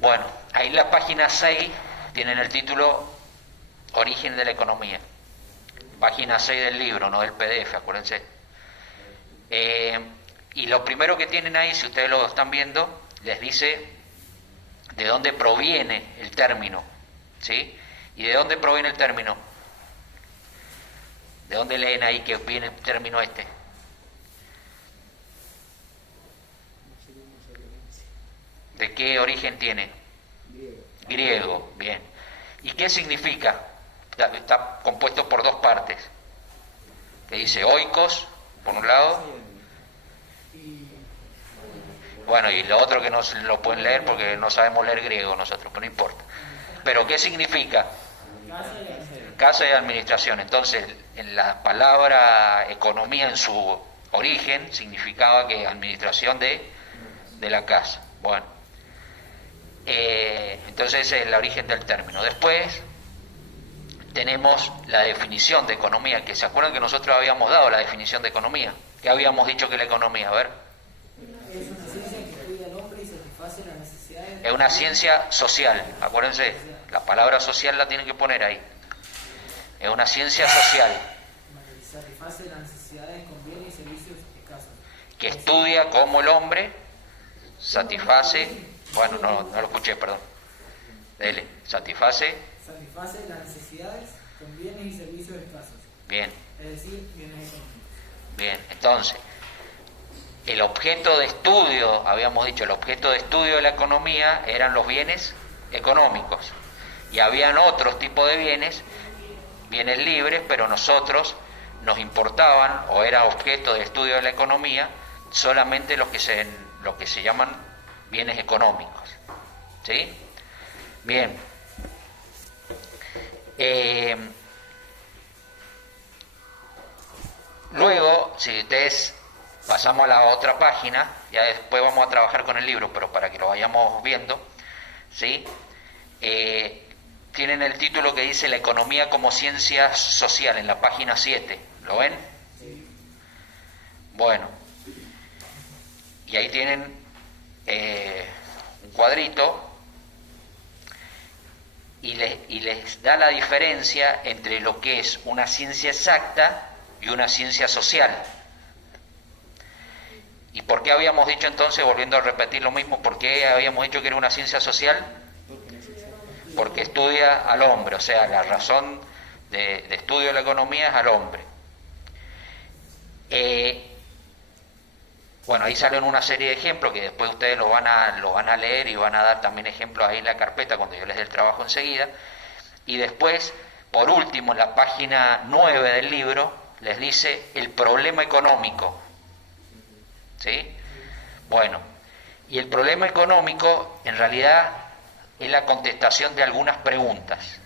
Bueno, ahí en la página 6 tienen el título Origen de la economía. Página 6 del libro, no del PDF, acuérdense. Y lo primero que tienen ahí, si ustedes lo están viendo, les dice de dónde proviene el término, ¿sí? ¿Y de dónde proviene el término? ¿De dónde leen ahí que viene el término este? ¿De qué origen tiene? Griego, bien. ¿Y qué significa? Está compuesto por dos partes. Que dice oikos, por un lado. Bueno, y lo otro que no lo pueden leer porque no sabemos leer griego nosotros, pero no importa. ¿Pero qué significa? Casa y administración. Entonces, en la palabra economía en su origen significaba que administración de la casa. Bueno, entonces ese es el origen del término. Después tenemos la definición de economía, que se acuerdan que nosotros habíamos dado la definición de economía. ¿Qué habíamos dicho que la economía? A ver. Es una ciencia que estudia al hombre y satisface las necesidades. Es una ciencia social, acuérdense, la palabra social la tienen que poner ahí. Es una ciencia social. Satisface las necesidades con bienes y servicios escasos. Que estudia cómo el hombre satisface, bueno, no lo escuché, perdón. Dele, satisface las necesidades con bienes y servicios escasos. Bien. Es decir, bienes económicos. Bien, entonces, el objeto de estudio, habíamos dicho, el objeto de estudio de la economía eran los bienes económicos. Y habían otros tipos de bienes libres, pero nosotros nos importaban, o era objeto de estudio de la economía, solamente los que se llaman bienes económicos. ¿Sí? Bien. Luego, si ustedes pasamos a la otra página, ya después vamos a trabajar con el libro, pero para que lo vayamos viendo, ¿sí? Tienen el título que dice La economía como ciencia social en la página 7. ¿Lo ven? Sí. Bueno. Y ahí tienen un cuadrito y les da la diferencia entre lo que es una ciencia exacta y una ciencia social. ¿Y por qué habíamos dicho entonces, volviendo a repetir lo mismo, por qué habíamos dicho que era una ciencia social? Porque estudia al hombre, o sea, la razón de estudio de la economía es al hombre. Bueno, ahí salen una serie de ejemplos que después ustedes lo van a leer y van a dar también ejemplos ahí en la carpeta cuando yo les dé el trabajo enseguida. Y después, por último, en la página 9 del libro, les dice el problema económico. ¿Sí? Bueno, y el problema económico en realidad es la contestación de algunas preguntas.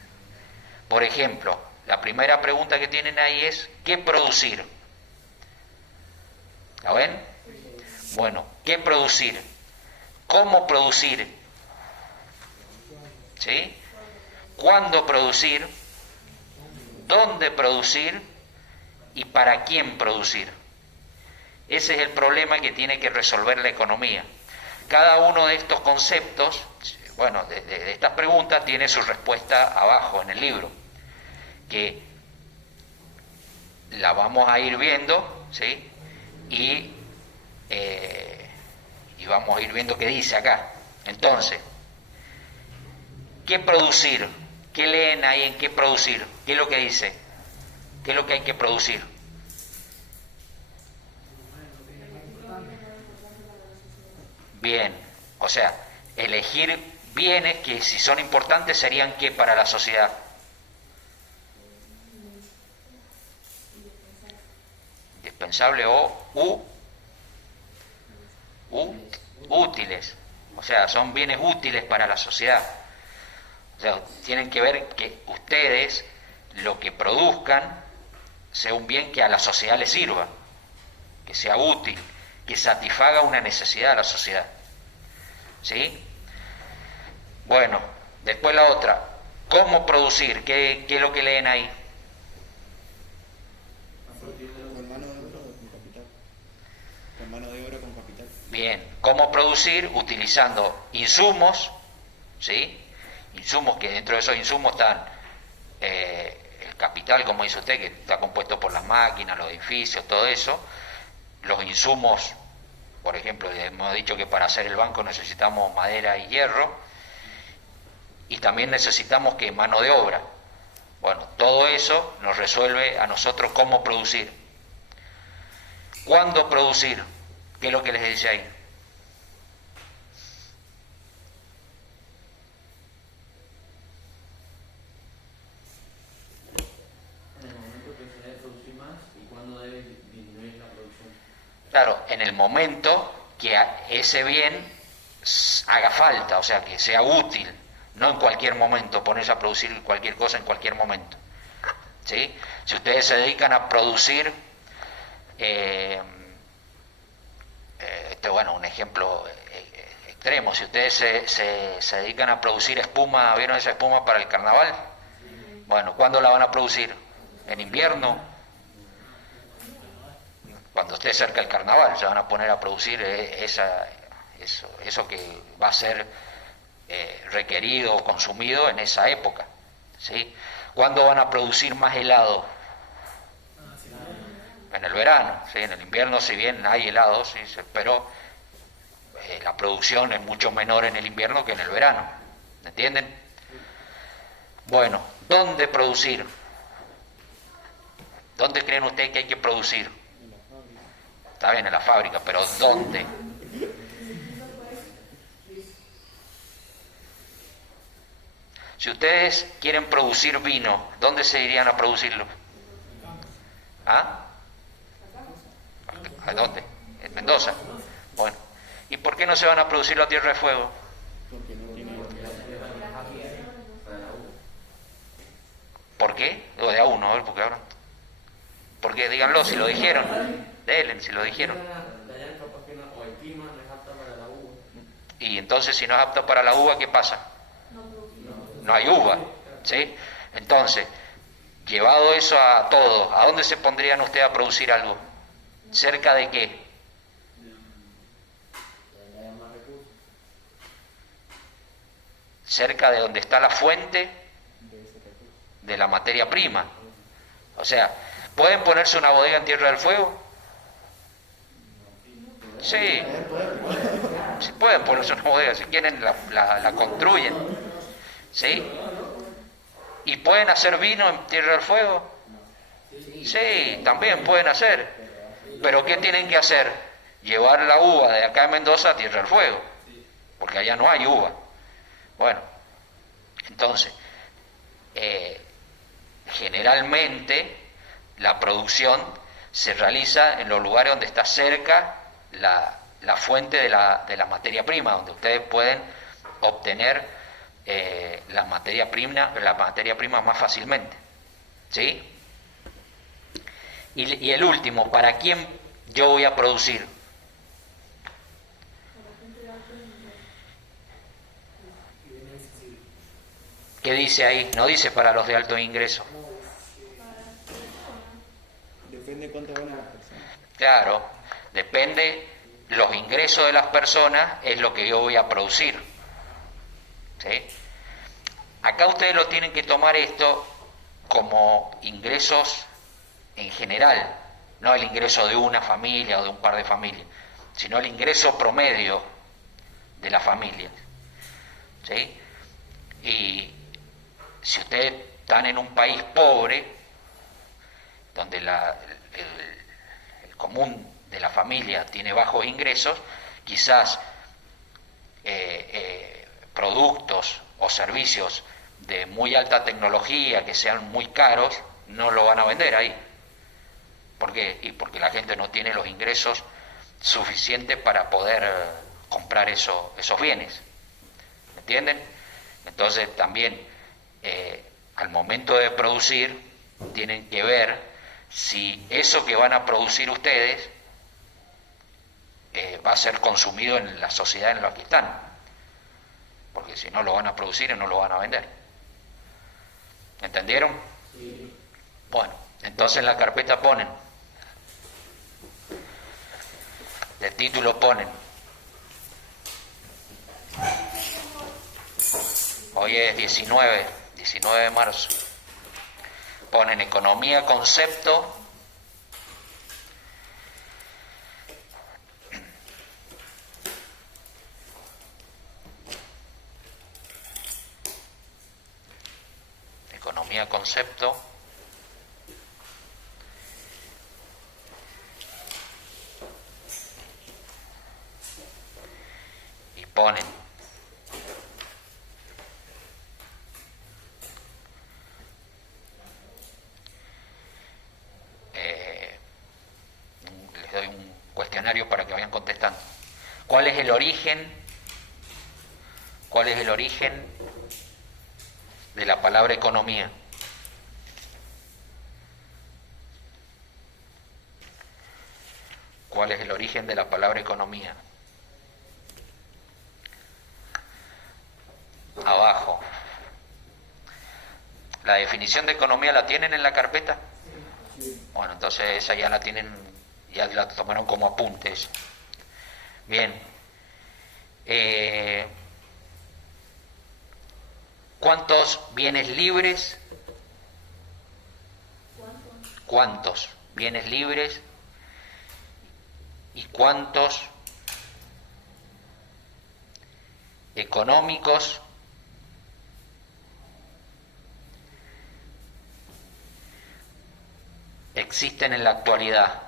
Por ejemplo, la primera pregunta que tienen ahí es ¿qué producir? ¿La ven? Bueno, ¿qué producir? ¿Cómo producir? ¿Sí? ¿Cuándo producir? ¿Dónde producir? ¿Y para quién producir? Ese es el problema que tiene que resolver la economía. Cada uno de estos conceptos, bueno, de estas preguntas tiene su respuesta abajo en el libro, que la vamos a ir viendo, ¿sí? Y vamos a ir viendo qué dice acá. Entonces, ¿qué producir? ¿Qué leen ahí en qué producir? ¿Qué es lo que dice? ¿Qué es lo que hay que producir? Bien, o sea, elegir bienes que si son importantes serían ¿qué para la sociedad? Indispensable o útiles, o sea, son bienes útiles para la sociedad. O sea, tienen que ver que ustedes lo que produzcan sea un bien que a la sociedad le sirva, que sea útil, que satisfaga una necesidad de la sociedad. ¿Sí? Bueno, después la otra, ¿cómo producir? ¿Qué es lo que leen ahí? Con mano de obra o con capital. Con mano de obra con capital. Bien, ¿cómo producir? Utilizando insumos, ¿sí? Insumos que dentro de esos insumos están el capital, como dice usted, que está compuesto por las máquinas, los edificios, todo eso, los insumos, por ejemplo, hemos dicho que para hacer el banco necesitamos madera y hierro, y también necesitamos que mano de obra. Bueno, todo eso nos resuelve a nosotros cómo producir. ¿Cuándo producir? ¿Qué es lo que les dice ahí? En el momento que se debe producir más y cuándo debe disminuir la producción. Claro, en el momento que ese bien haga falta, o sea, que sea útil, no en cualquier momento ponerse a producir cualquier cosa en cualquier momento. ¿Sí? Si ustedes se dedican a producir, bueno, un ejemplo extremo, si ustedes se dedican a producir espuma, ¿vieron esa espuma para el carnaval? Bueno, ¿cuándo la van a producir? ¿En invierno? Cuando esté cerca el carnaval se van a poner a producir eso que va a ser requerido o consumido en esa época, ¿sí? ¿Cuándo van a producir más helado? En el verano, ¿sí? En el invierno, si bien hay helado, ¿sí? Pero la producción es mucho menor en el invierno que en el verano, ¿entienden? Bueno, ¿dónde producir? ¿Dónde creen ustedes que hay que producir? Está bien, en la fábrica, pero ¿dónde? Si ustedes quieren producir vino, ¿dónde se irían a producirlo? ¿Ah? ¿A dónde? ¿En Mendoza? Bueno, ¿y por qué no se van a producir la Tierra de Fuego? ¿Por qué? Lo de a uno, a ver, porque ahora. ¿Por qué? Díganlo, si lo dijeron. Denle, si lo dijeron. Y entonces, si no es apto para la uva, ¿qué pasa? No hay uva, ¿sí? Entonces, llevado eso a todo, ¿a dónde se pondrían ustedes a producir algo? ¿Cerca de qué? Cerca de donde está la fuente de la materia prima. O sea, ¿pueden ponerse una bodega en Tierra del Fuego? Sí, sí pueden ponerse una bodega, si quieren la construyen, ¿sí? ¿Y pueden hacer vino en Tierra del Fuego? Sí, también pueden hacer. ¿Pero qué tienen que hacer? Llevar la uva de acá de Mendoza a Tierra del Fuego, porque allá no hay uva. Bueno, entonces, generalmente la producción se realiza en los lugares donde está cerca la fuente de la materia prima, donde ustedes pueden obtener la materia prima más fácilmente, ¿sí? Y el último, ¿para quién yo voy a producir? ¿Qué dice ahí? No dice para los de alto ingreso. Depende cuánto ganan las personas. Claro, depende los ingresos de las personas, es lo que yo voy a producir, ¿sí? Acá ustedes lo tienen que tomar esto como ingresos en general, no el ingreso de una familia o de un par de familias, sino el ingreso promedio de la familia, ¿sí? Y si ustedes están en un país pobre, donde el común de la familia tiene bajos ingresos, quizás productos o servicios de muy alta tecnología que sean muy caros no lo van a vender ahí. ¿Por qué? Y porque la gente no tiene los ingresos suficientes para poder comprar esos bienes. ¿Me entienden? Entonces también al momento de producir tienen que ver si eso que van a producir ustedes va a ser consumido en la sociedad en la que están, porque si no lo van a producir y no lo van a vender. ¿Entendieron? Sí. Bueno, entonces en la carpeta ponen, de título ponen Hoy es 19 de marzo. Ponen economía, concepto. Economía, concepto. Y ponen les doy un cuestionario para que vayan contestando. ¿Cuál es el origen? ¿Cuál es el origen de la palabra economía? ¿Cuál es el origen de la palabra economía? Abajo. ¿La definición de economía la tienen en la carpeta? Bueno, entonces esa ya la tienen, ya la tomaron como apuntes. Bien. ¿Cuántos bienes libres? ¿Cuántos bienes libres? ¿Y cuántos económicos existen en la actualidad?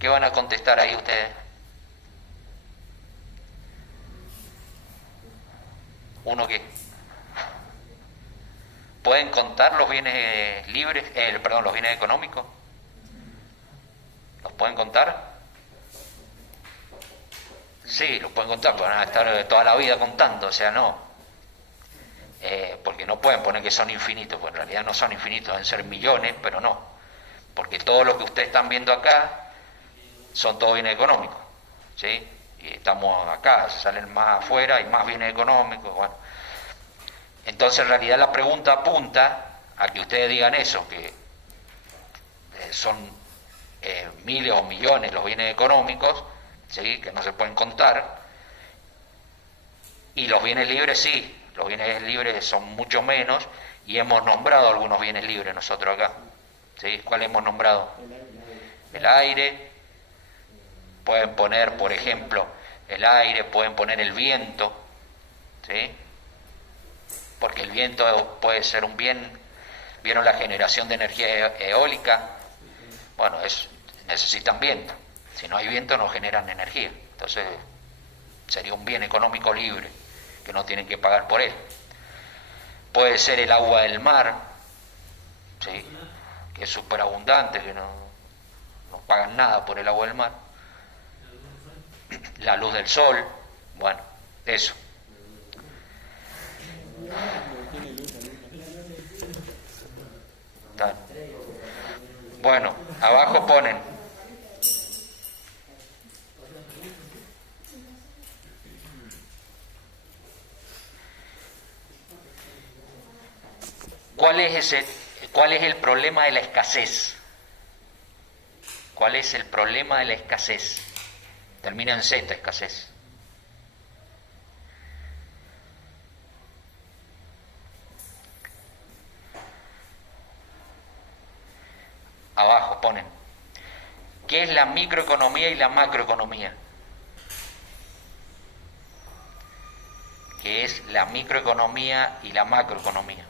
¿Qué van a contestar ahí ustedes? ¿Uno qué? ¿Pueden contar los bienes libres, perdón, los bienes económicos? ¿Los pueden contar? Sí, los pueden contar, pero van a estar toda la vida contando, o sea, no. Porque no pueden poner que son infinitos, porque en realidad no son infinitos, deben ser millones, pero no. Porque todo lo que ustedes están viendo acá son todos bienes económicos, ¿sí? Y estamos acá, salen más afuera y más bienes económicos, bueno. Entonces en realidad la pregunta apunta a que ustedes digan eso, que son miles o millones los bienes económicos, ¿sí? Que no se pueden contar, y los bienes libres sí, los bienes libres son mucho menos, y hemos nombrado algunos bienes libres nosotros acá, ¿sí? ¿Cuál hemos nombrado? El aire. Pueden poner, por ejemplo, el aire, pueden poner el viento, ¿sí? Porque el viento puede ser un bien. ¿Vieron la generación de energía eólica? Bueno, necesitan viento. Si no hay viento no generan energía. Entonces sería un bien económico libre, que no tienen que pagar por él. Puede ser el agua del mar, ¿sí? Que es súper abundante, que no pagan nada por el agua del mar. La luz del sol, bueno, eso. Bueno, abajo ponen ¿cuál es el problema de la escasez? ¿Cuál es el problema de la escasez? Termina en Z, escasez. Abajo ponen, ¿qué es la microeconomía y la macroeconomía? ¿Qué es la microeconomía y la macroeconomía?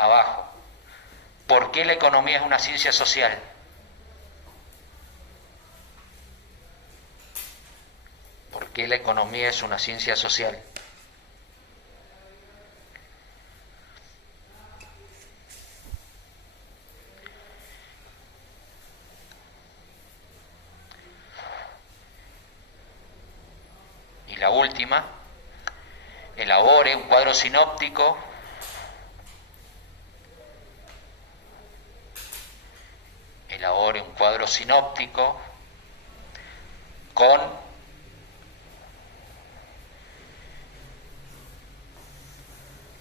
Abajo, ¿por qué la economía es una ciencia social? ¿Por qué la economía es una ciencia social? Y la última, elabore un cuadro sinóptico con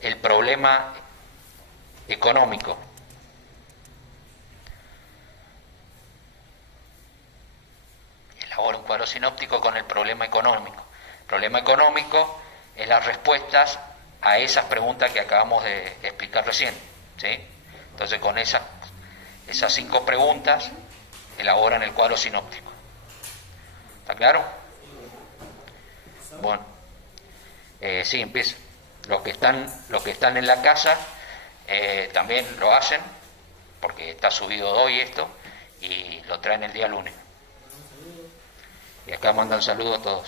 el problema económico. Elabora un cuadro sinóptico con el problema económico. El problema económico es las respuestas a esas preguntas que acabamos de explicar recién, ¿sí? Entonces, con esas 5 preguntas elaboran el cuadro sinóptico. ¿Está claro? Bueno, sí, empieza. Los que están en la casa también lo hacen, porque está subido hoy esto, y lo traen el día lunes. Y acá mandan saludos todos.